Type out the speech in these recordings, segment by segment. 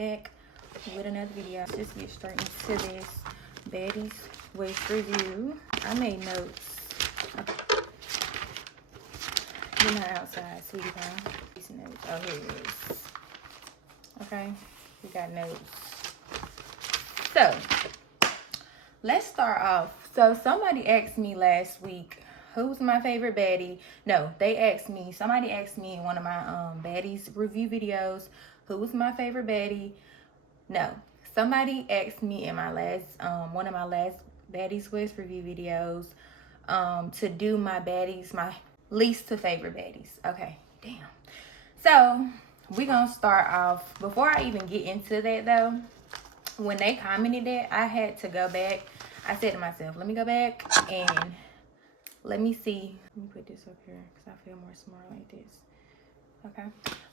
back with another video. Let's just get straight into this Baddies waist review. I made notes. Okay. You're not outside, sweetie pie. These notes. Oh, here it is. Okay, we got notes. So let's start off. So somebody asked me last week, who's my favorite baddie? No, somebody asked me in one of my Baddies review videos, who was my favorite baddie? No, somebody asked me in my last one of my last Baddies West review videos to do my baddies, my least to favorite baddies. Okay, damn. So we're gonna start off. Before I even get into that though, when they commented that, I had to go back. I said to myself, let me go back and let me see. Let me put this up here because I feel more smart like this. Okay.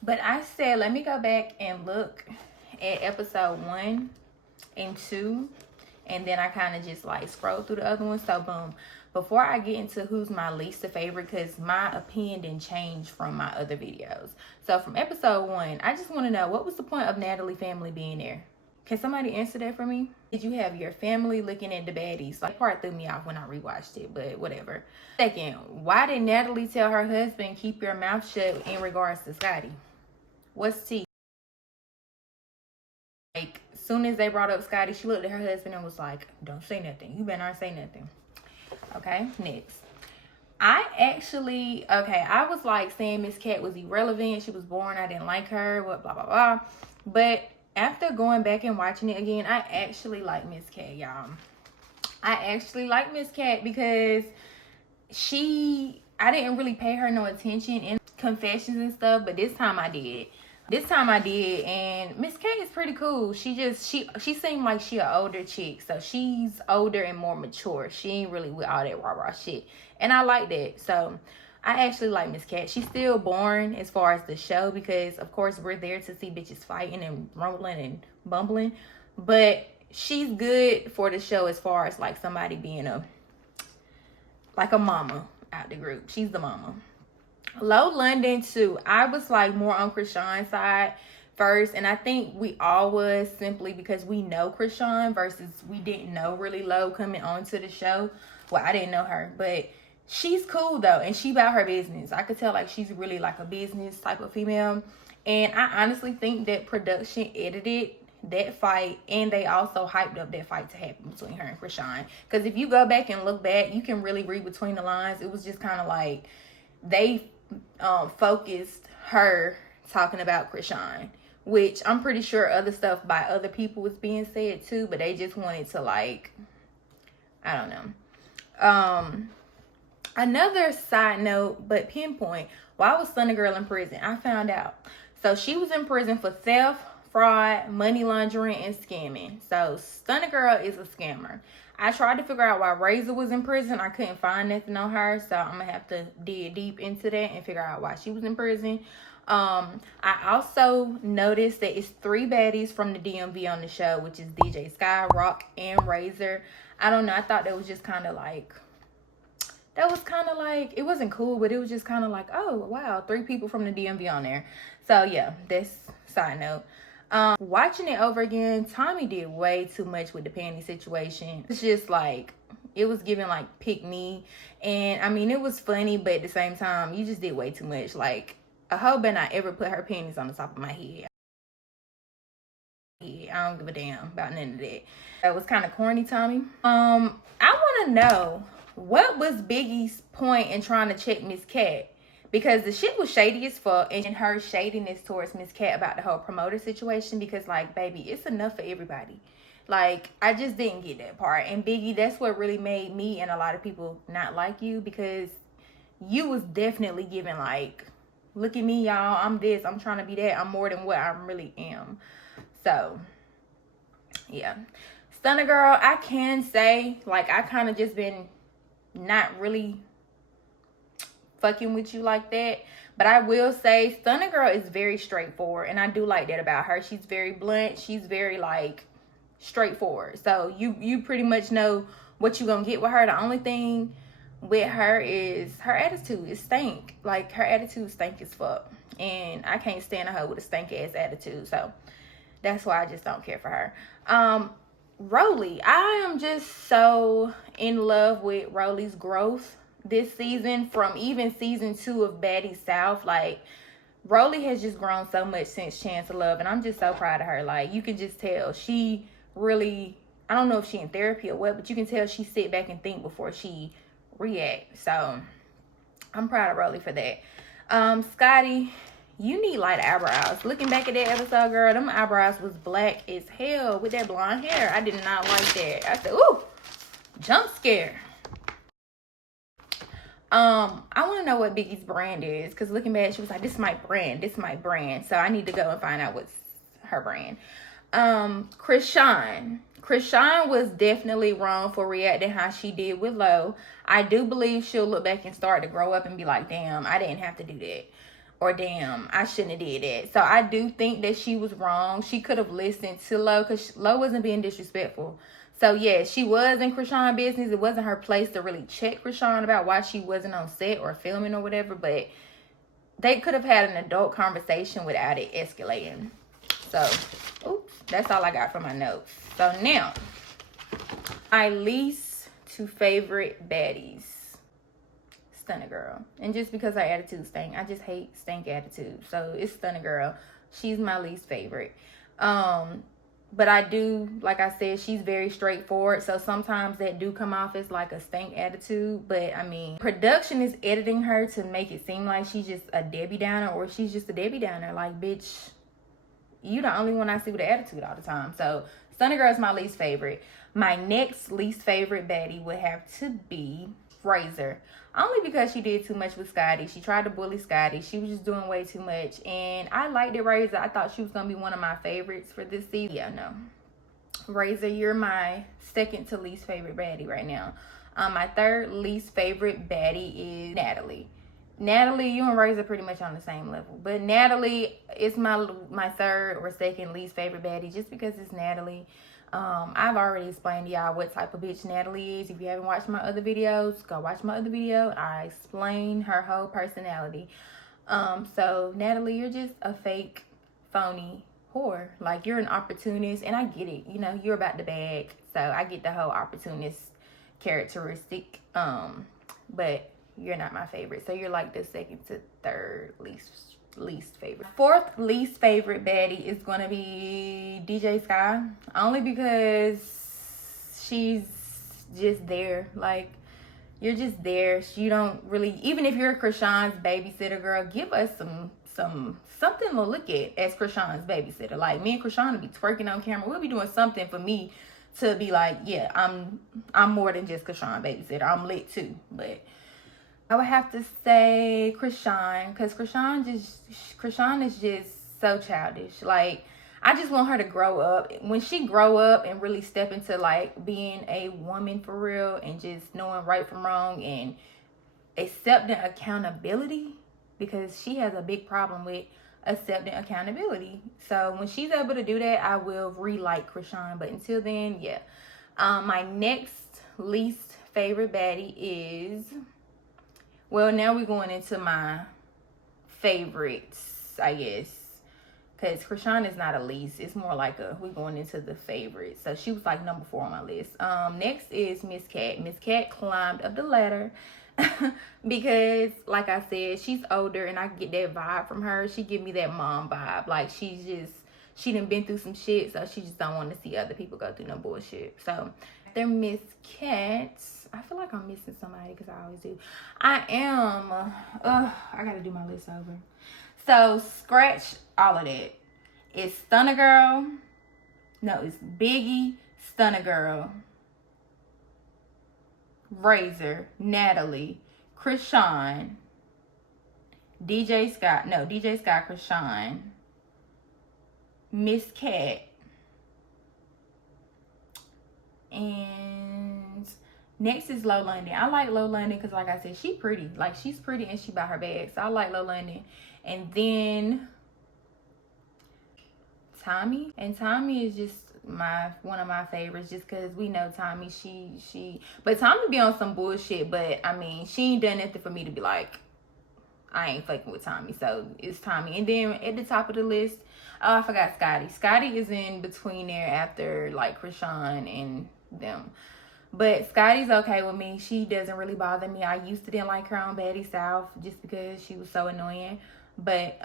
But I said, let me go back and look at episode 1 and 2. And then I kind of just like scroll through the other ones. So boom. Before I get into who's my least favorite, because my opinion didn't change from my other videos. So from episode 1, I just want to know, what was the point of Natalie family being there? Can somebody answer that for me? Did you have your family looking at the baddies? That part threw me off when I rewatched it, but whatever. Second, why did Natalie tell her husband keep your mouth shut in regards to Scotty? What's tea? Like, soon as they brought up Scotty, she looked at her husband and was like, don't say nothing. You better not say nothing. Okay, next. I was like saying Miss Cat was irrelevant. She was boring. I didn't like her. What, blah, blah, blah. But after going back and watching it again, I actually like Miss Cat, y'all. I actually like Miss Cat because I didn't really pay her no attention in confessions and stuff, but this time I did. And Miss Cat is pretty cool. She seemed like she an older chick, so she's older and more mature. She ain't really with all that rah-rah shit, and I like that. So I actually like Miss Cat. She's still boring as far as the show because, of course, we're there to see bitches fighting and rumbling and bumbling. But she's good for the show as far as, like, somebody being a mama out the group. She's the mama. Low London, too. I was, like, more on Krishan's side first. And I think we all was simply because we know Krishan versus we didn't know really Low coming onto the show. Well, I didn't know her, but she's cool though, and she about her business. I could tell like she's really like a business type of female, and I honestly think that production edited that fight, and they also hyped up that fight to happen between her and Krishan. Because if you go back and look back, you can really read between the lines. It was just kind of like they focused her talking about Krishan, which I'm pretty sure other stuff by other people was being said too, but they just wanted to like, I don't know. Another side note, but pinpoint, why was Stunna Girl in prison? I found out. So she was in prison for theft, fraud, money laundering, and scamming. So Stunna Girl is a scammer. I tried to figure out why Razor was in prison. I couldn't find nothing on her, so I'm going to have to dig deep into that and figure out why she was in prison. I also noticed that it's 3 baddies from the DMV on the show, which is DJ Sky, Rock, and Razor. I don't know. I thought that was just kind of like... it wasn't cool, but it was just kind of like, oh, wow, 3 people from the DMV on there. So, yeah, that's side note. Watching it over again, Tommy did way too much with the panty situation. It's just like, it was giving like pick me. And, I mean, it was funny, but at the same time, you just did way too much. Like, a hoe better not ever put her panties on the top of my head. I don't give a damn about none of that. That was kind of corny, Tommy. I want to know, what was Biggie's point in trying to check Miss Cat? Because the shit was shady as fuck, and her shadiness towards Miss Cat about the whole promoter situation, because like, baby, it's enough for everybody. Like, I just didn't get that part. And Biggie, that's what really made me and a lot of people not like you, because you was definitely giving like, look at me, y'all, I'm this, I'm trying to be that, I'm more than what I really am. So, yeah. Stunna Girl, I can say, like, I kind of just been not really fucking with you like that, but I will say Stunna Girl is very straightforward, and I do like that about her. She's very blunt. She's very like straightforward, so you pretty much know what you're gonna get with her. The only thing with her is her attitude is stank. Like, her attitude stank as fuck, and I can't stand a hoe with a stank ass attitude. So That's why I just don't care for her. Rolly, I am just so in love with Rolly's growth this season, from even season 2 of Baddies South. Like, Rolly has just grown so much since Chance of Love, and I'm just so proud of her. Like, you can just tell she really, I don't know if she in therapy or what, but you can tell she sit back and think before she react. So I'm proud of Rolly for that. Scotty, you need light eyebrows. Looking back at that episode, girl, them eyebrows was black as hell with that blonde hair. I did not like that. I said, ooh, jump scare. I want to know what Biggie's brand is, because looking back, she was like, this is my brand. This is my brand. So I need to go and find out what's her brand. Krishan was definitely wrong for reacting how she did with Lo. I do believe she'll look back and start to grow up and be like, damn, I didn't have to do that. Or damn, I shouldn't have did that. So I do think that she was wrong. She could have listened to Lo, because Lo wasn't being disrespectful. So yeah, she was in Krishan business. It wasn't her place to really check Krishan about why she wasn't on set or filming or whatever. But they could have had an adult conversation without it escalating. So, oops, that's all I got for my notes. So now, my least to favorite baddies. Stunner Girl. And just because her attitude stink, I just hate stank attitude. So it's Stunner Girl. She's my least favorite. But I do, like I said, she's very straightforward. So sometimes that do come off as like a stank attitude. But I mean, production is editing her to make it seem like she's just a Debbie Downer, or she's just a Debbie Downer. Like, bitch, you the only one I see with an attitude all the time. So Stunner Girl is my least favorite. My next least favorite baddie would have to be Razor. Only because she did too much with Scotty. She tried to bully Scotty. She was just doing way too much. And I liked it, Razor. I thought she was going to be one of my favorites for this season. Yeah, no. Razor, you're my second to least favorite baddie right now. My third least favorite baddie is Natalie. Natalie, you and Razor pretty much on the same level. But Natalie is my third or second least favorite baddie, just because it's Natalie. I've already explained to y'all what type of bitch Natalie is. If you haven't watched my other videos, go watch my other video. I explain her whole personality. So Natalie, you're just a fake, phony whore. Like, you're an opportunist, and I get it. You know, you're about the bag. So I get the whole opportunist characteristic. But you're not my favorite. So you're like the second to third least favorite. Fourth least favorite baddie is gonna be DJ Sky, only because she's just there. Like, you're just there. You don't really, even if you're Krishan's babysitter, girl, give us something to look at as Krishan's babysitter. Like, me and Krishan will be twerking on camera. We'll be doing something for me to be like, yeah, I'm more than just Krishan babysitter. I'm lit too. But I would have to say Krishan, because Krishan is just so childish. Like, I just want her to grow up. When she grow up and really step into like being a woman for real, and just knowing right from wrong and accepting accountability, because she has a big problem with accepting accountability. So when she's able to do that, I will re-like Krishan. But until then, yeah. My next least favorite baddie is, well, now we're going into my favorites, I guess. Because Krishan is not a least. It's more like we're going into the favorites. So she was like number 4 on my list. Next is Miss Cat. Miss Cat climbed up the ladder. Because, like I said, she's older, and I get that vibe from her. She give me that mom vibe. Like, she done been through some shit, so she just don't want to see other people go through no bullshit. So after Miss Cat, I feel like I'm missing somebody, because I always do. I gotta do my list over. So scratch all of that. It's Stunner Girl. No, it's Biggie, Stunner Girl, Razor, Natalie, Krishan, DJ Scott, Krishan, Miss Cat, and next is Low London. I like Low London because, like I said, she's pretty. Like, she's pretty and she by her bag. So I like Low London. And then Tommy. And Tommy is just one of my favorites, just because we know Tommy. But Tommy be on some bullshit. But I mean, she ain't done nothing for me to be like, I ain't fucking with Tommy. So it's Tommy. And then at the top of the list, oh, I forgot Scotty. Scotty is in between there after like Krishan and them. But Scotty's okay with me. She doesn't really bother me. I used to didn't like her on Baddies South just because she was so annoying. But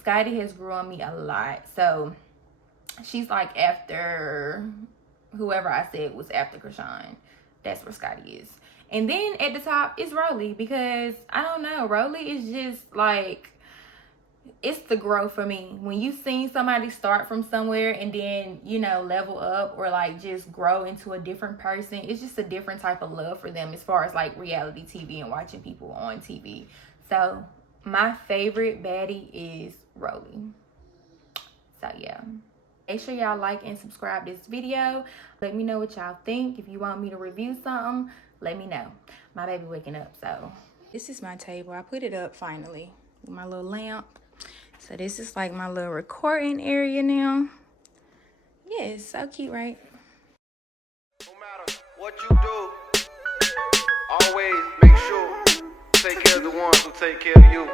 Scotty has grew on me a lot. So she's like after whoever I said was after Krishan. That's where Scotty is. And then at the top is Rolly, because I don't know, Rolly is just like, it's the growth for me. When you seen somebody start from somewhere and then, you know, level up or like just grow into a different person, it's just a different type of love for them as far as like reality TV and watching people on TV. So my favorite baddie is Rolly. So yeah. Make sure y'all like and subscribe this video. Let me know what y'all think. If you want me to review something, let me know. My baby waking up, so. This is my table. I put it up finally with my little lamp. So this is like my little recording area now. Yeah, it's so cute, right? No matter what you do, always make sure you take care of the ones who take care of you.